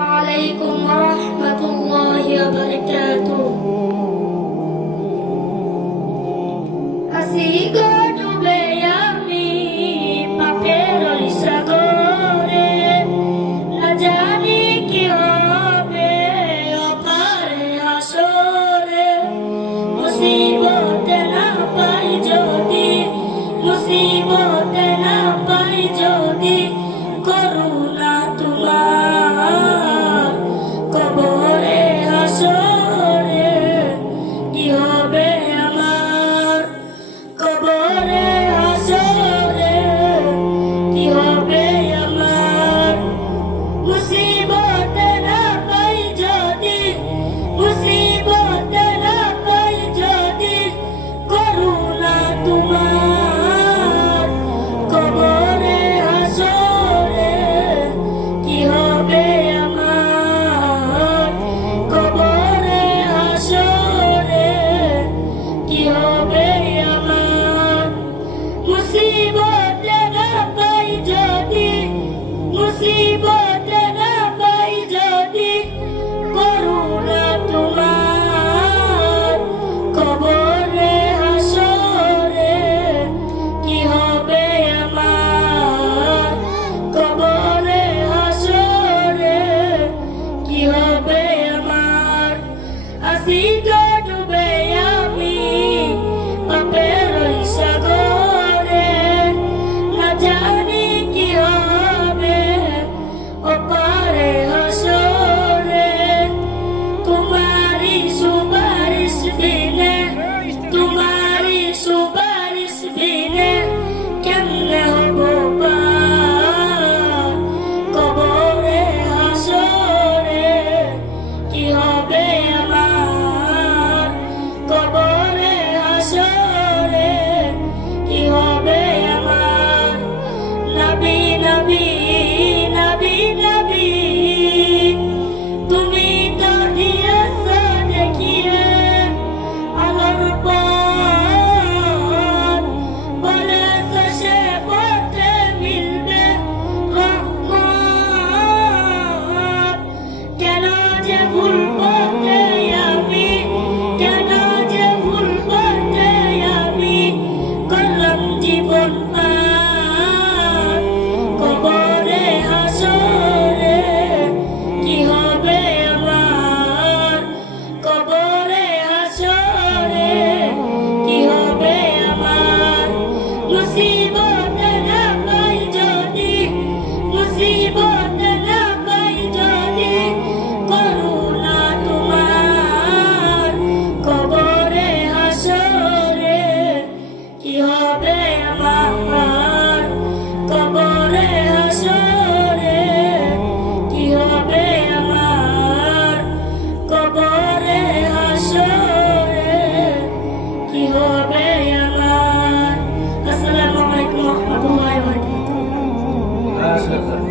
عليكم ورحمة الله وبركاته أسيقوا যদি মুসিবতে না পাই যদি tomar. see Yes, yes.